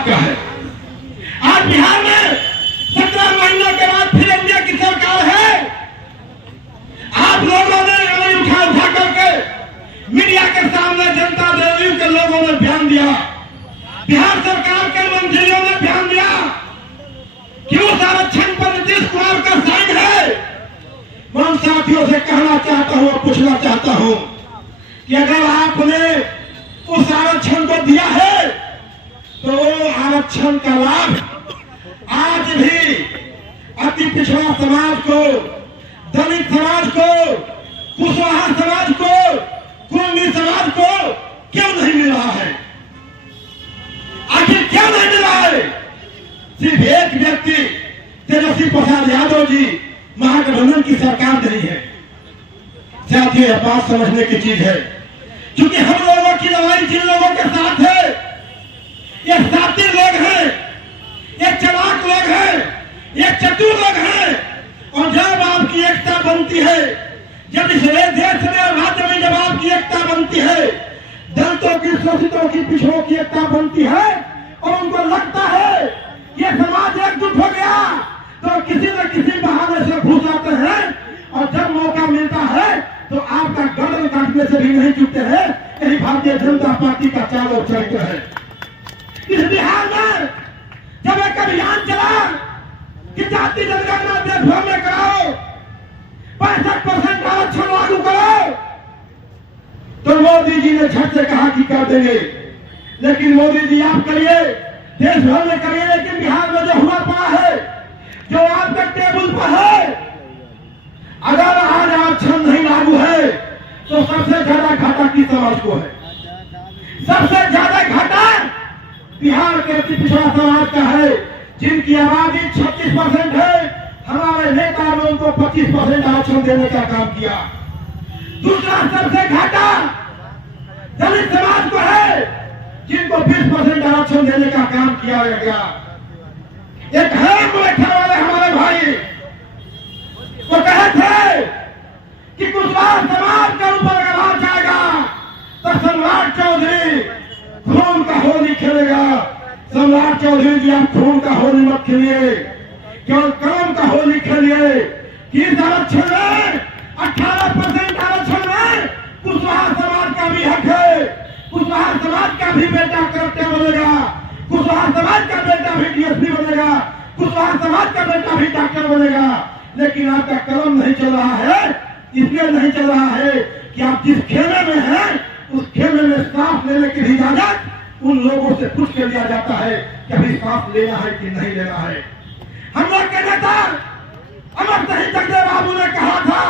समाज का है। आज बिहार में 17 महीनों के बाद फिर एनडीए की सरकार है। आप लोगों ने अंगुली उठा उठा करके मीडिया के सामने जनता दल के लोगों ने ध्यान दिया, बिहार सरकार के मंत्रियों ने ध्यान दिया कि उस आरक्षण पर नीतीश कुमार का साइन है। मैं उन साथियों से कहना चाहता हूं और पूछना चाहता हूं कि अगर आपने उस आरक्षण को दिया है तो आरक्षण का लाभ आज भी अति पिछड़ा समाज को, दलित समाज को, कुशवाहा समाज को, कुंभी समाज को क्यों नहीं मिल रहा है? आखिर क्यों नहीं मिल रहा है? सिर्फ एक व्यक्ति तेजस्वी प्रसाद यादव जी महागठबंधन की सरकार नहीं है। साथियों, यह बात समझने की चीज है, क्योंकि हम लोगों की लड़ाई जिन लोगों के साथ है, ये शातिर लोग हैं, ये चालाक लोग हैं, ये चतुर लोग हैं। और जब आपकी एकता बनती है, जब इस देश में और राज्य में जब आपकी एकता बनती है, दलितों की, शोषितों की, पिछड़ों की एकता बनती है और उनको लगता है ये समाज एकजुट हो गया, तो किसी न किसी बहाने से घुस आते हैं और जब मौका मिलता है तो आपका गर्दन काटने से भी नहीं चूकते हैं। यही भारतीय जनता पार्टी का चाल और चरित्र है। इस बिहार में जब एक अभियान चला कि जाति जनगणना देश भर में कराओ, 65% आरक्षण लागू करो, तो मोदी जी ने झट से कहा कि कर देंगे। लेकिन मोदी जी आप करिए, देश भर में करिए, लेकिन बिहार में जो हुआ पड़ा है, जो आपके टेबल पर है, अगर आज आरक्षण नहीं लागू है तो सबसे ज्यादा घाटा किस समाज को है? सबसे ज्यादा घाटा बिहार के अति पिछड़ा समाज का है, जिनकी आबादी 36% है। हमारे नेता ने उनको 25% आरक्षण देने का काम किया। दूसरा सबसे घाटा दलित समाज को है, जिनको 20% आरक्षण देने का काम किया गया। एक है बैठे वाले हमारे भाई वो कहे थे कि कुशवाहा समाज के ऊपर अगर आ जाएगा तो सम्राट चौधरी खून का होली खेलेगा। सम्राट चौधरी जी, आप खून का होली मत खेलिए, केवल कलम का होली खेलिए कि इस आरक्षण में 18% आरक्षण में कुशवाहा समाज का भी हक है। कुशवाहा समाज का भी बेटा कलेक्टर बनेगा, कुशवाहा समाज का बेटा भी डीएसपी बनेगा, कुशवाहा समाज का बेटा भी डॉक्टर बनेगा। लेकिन आपका कलम नहीं चल रहा है, इसलिए नहीं चल रहा है कि आप जिस खेमे में हैं उस खेमे में सांस लेने की इजाजत उन लोगों से पूछ के लिया जाता है कि अभी सांस लेना है कि नहीं लेना है। हम लोग के नेता अमर शहीद जगदेव बाबू ने कहा था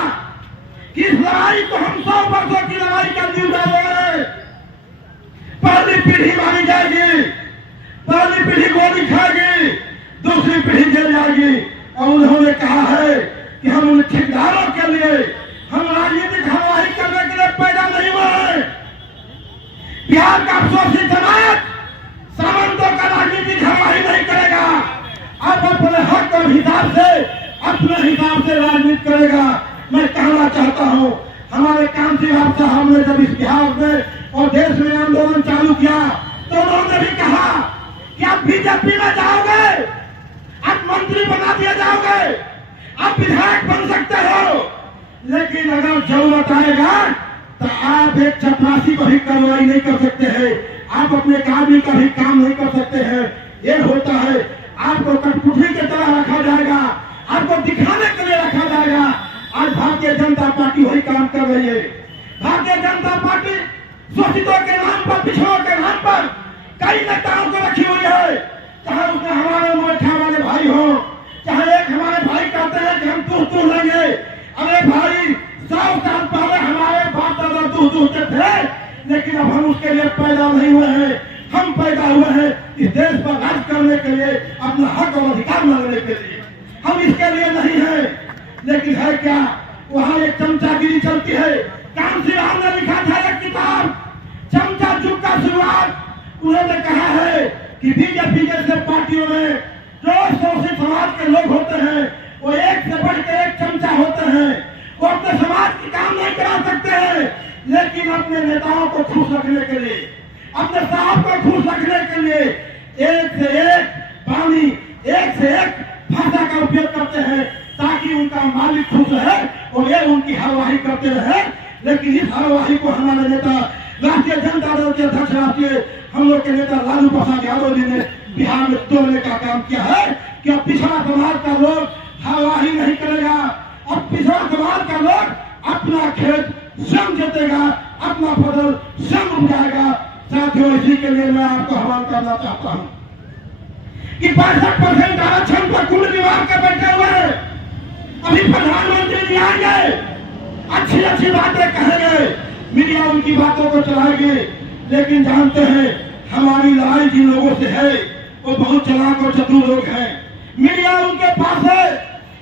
कि इस लड़ाई को हम 100 वर्षों की लड़ाई का नींव डालेंगे। पहली पीढ़ी मारी जाएगी, पहली पीढ़ी गोली खाएगी, दूसरी पीढ़ी जल जाएगी। और उन्होंने कहा है कि हम उन ठेकेदारों के लिए, हम राजनीतिक हवाई करने के लिए पैदा नहीं हुए। बिहार का शोषित समाज सामंतों का राजनीतिक हवाई नहीं करेगा, अब अपने हक और हिसाब से, अपने हिसाब से राजनीति करेगा। मैं कहना चाहता हूं, हमारे कांशीराम साहब ने जब इस बिहार में और देश में आंदोलन चालू किया तो उन्होंने भी कहा कि आप बीजेपी में जाओगे, आप मंत्री बना दिए जाओगे, आप विधायक बन सकते हो, लेकिन अगर जरूरत आएगा तो आप एक चपरासी को भी कार्रवाई नहीं कर सकते हैं, आप अपने कार्य का भी काम नहीं कर सकते हैं। ये होता है, आपको कठपुतली की तरह रखा जाएगा, आपको दिखाने के लिए रखा जाएगा। आज भारतीय जनता पार्टी वही काम कर रही है। भारतीय जनता पार्टी शोषितों के नाम पर, पिछड़ों के नाम पर कई नेताओं को रखी हुई है, चाहे उसमें हमारे मोटा वाले भाई हो, चाहे एक हमारे भाई कहते हैं कि हम तू लेंगे। अरे भाई, 100 साल पहले हमारे बाप दादा दूधते थे, लेकिन अब हम उसके लिए पैदा नहीं हुए हैं। हम पैदा हुए हैं इस देश पर राज करने के लिए, अपना हक और अधिकार मांगने के लिए। हम इसके लिए नहीं है। लेकिन है क्या, वहां एक चमचागिरी चलती है। कांशीराम ने लिखा था एक किताब, चमचा युग का शुरुआत। उन्होंने कहा है कि बीजेपी जैसे पार्टियों में जो शोषित समाज के लोग होते हैं वो एक से बढ़ के एक चमचा होते हैं। वो अपने समाज की काम नहीं करा सकते हैं, लेकिन अपने नेताओं को खुश रखने के लिए, अपने साहब को खुश रखने के लिए एक से एक पानी, एक से एक भाषा का उपयोग करते हैं ताकि उनका मालिक खुश रहे और ये उनकी हरवाही करते रहे। लेकिन इस हरवाही को हमारे नेता राष्ट्रीय जनता दल के अध्यक्ष राष्ट्रीय हम लोग के नेता लालू प्रसाद यादव जी ने बिहार में तोड़ने का काम किया है कि अब पिछड़ा समाज का लोग हरवाही नहीं करेगा। अब पिछड़ा समाज का लोग अपना खेत स्वयं जोतेगा, अपना फसल स्वयं उपजाएगा। साथियों, इसी के लिए मैं आपको आह्वान करना चाहता हूं कि 62% आरक्षण पर कुल विभाग का बैठे हुए हैं। अभी प्रधानमंत्री जी आएंगे, अच्छी अच्छी बातें कहेंगे, मीडिया उनकी बातों को चलाएगी, लेकिन जानते हैं हमारी लड़ाई जिन लोगों से है वो बहुत चालाक और चतुर लोग हैं। मीडिया उनके पास है,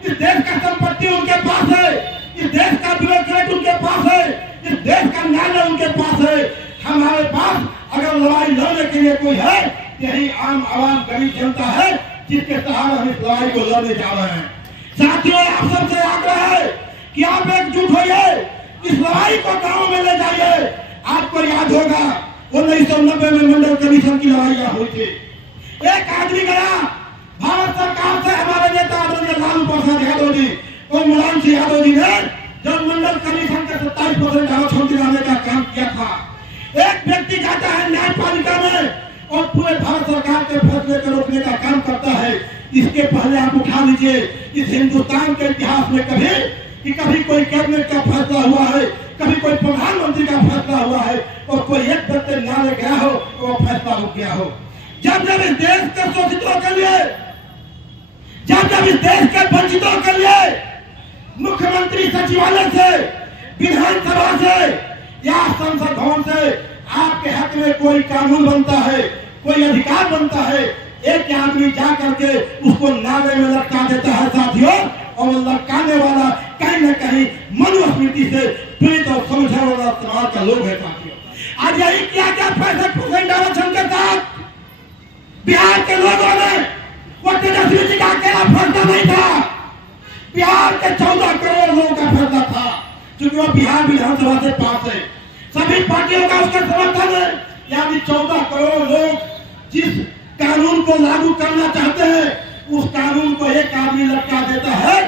इस देश का संपत्ति उनके पास है, इस देश का ब्यूरोक्रेट उनके पास है, इस देश का न्याय उनके पास है। हमारे पास अगर लड़ाई लड़ने के लिए कोई है, यही आम आवाम गरीब जनता है जिसके सहारे हम इस लड़ाई को लड़ने जा रहे हैं। साथियों, आप सबसे आग्रह है कि आप एकजुट होइए, इस लड़ाई को गांव में ले जाइए। आपको याद होगा 1990 में मंडल कमीशन की लड़ाइयां हुई थी। एक आदमी गया भारत सरकार से, हमारे नेता आदरणीय लालू प्रसाद यादव जी और मुलायम सिंह यादव जी ने जब मंडल कमीशन के 27% आरक्षण दिलाने का काम किया था। एक व्यक्ति जाता है न्यायपालिका में और पूरे भारत सरकार के फैसले को रोकने का काम करता है। इसके पहले आप उठा लीजिए, इस हिंदुस्तान के इतिहास में कभी कोई कैबिनेट का फैसला हुआ है, कभी कोई प्रधानमंत्री का फैसला हुआ है और कोई एक व्यक्ति न्यायालय गया हो तो वो फैसला रुक गया हो। जब जब इस देश के शोषितों के लिए, जब इस देश के वंचितों के लिए मुख्यमंत्री सचिवालय से, विधानसभा से या संसद भवन से आपके हक में कोई कानून बनता है, कोई अधिकार बनता है, एक आदमी जा करके उसको नारे में लटका देता है साथियों, और लटकाने वाला कहीं न कहीं मनुस्मृति से पीड़ित और समझने वाला समाज का लोग है साथियों। आज यही क्या 65% आरक्षण के साथ बिहार के लोगों ने, वो तेजस्वी जी का अकेला फैसला नहीं था, बिहार के 14 करोड़ लोगों का फैसला था, क्योंकि वो बिहार विधानसभा से पास है, सभी पार्टियों का उसका समर्थन है। यानी 14 करोड़ लोग जिस कानून को लागू करना चाहते हैं उस कानून को एक आदमी लटका देता है।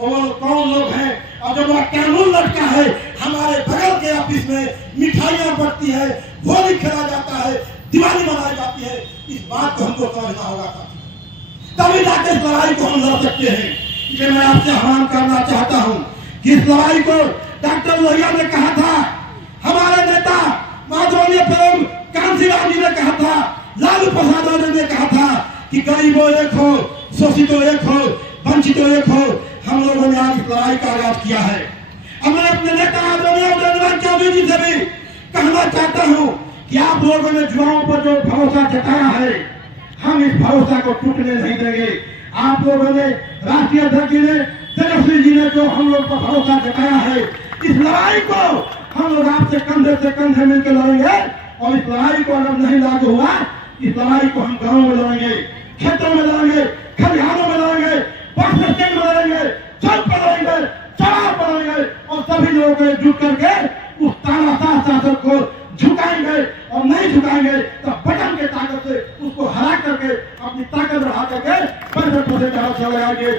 और कौन लोग हैं? और जब वह कानून लटका है, हमारे बगल के ऑफिस में मिठाइयां बढ़ती है, होली खेला जाता है, दिवाली मनाई जाती है। इस बात को हमको समझना होगा, तभी जाके इस लड़ाई को हम लड़ सकते हैं। इसलिए मैं आपसे आह्वान करना चाहता हूँ कि इस लड़ाई को डॉक्टर लोहिया ने कहा था, हमारे नेता माधवनीय प्रेम कांसीराम जी ने कहा था, लालू प्रसाद यादव ने कहा था कि गरीबों एक हो, शोषितों एक हो, वंचितों एक हो। हम लोगों ने आज इस लड़ाई का आगाज किया है। अब मैं अपने नेता आदरणीय उदयनिधि चौधरी जी से भी कहना चाहता हूँ कि आप लोगों ने युवाओं पर जो भरोसा जताया है, हम इस भरोसा को टूटने नहीं देंगे। आप लोगों ने, राष्ट्रीय अध्यक्ष जी ने, तेजस्वी जी ने जो हम लोग पर भरोसा जताया है, इस लड़ाई को हम लोग आपसे कंधे से कंधे मिलकर लड़ेंगे। और इस लड़ाई को अगर नहीं लागू हुआ, इस लड़ाई को हम गाँव में लड़ेंगे, खेतों में लड़ेंगे, खलिहानों में लड़ेंगे, बस स्टैंड में लड़ेंगे, चौक पर लड़ेंगे, चौराहे पर लड़ेंगे और सभी लोगों को एकजुट करके उस तानाशाह शासक को झुकाएंगे। और नहीं झुकाएंगे तो बटन के ताकत से उसको हरा करके अपनी ताकत बढ़ा करके 65% आरक्षण लगाएंगे।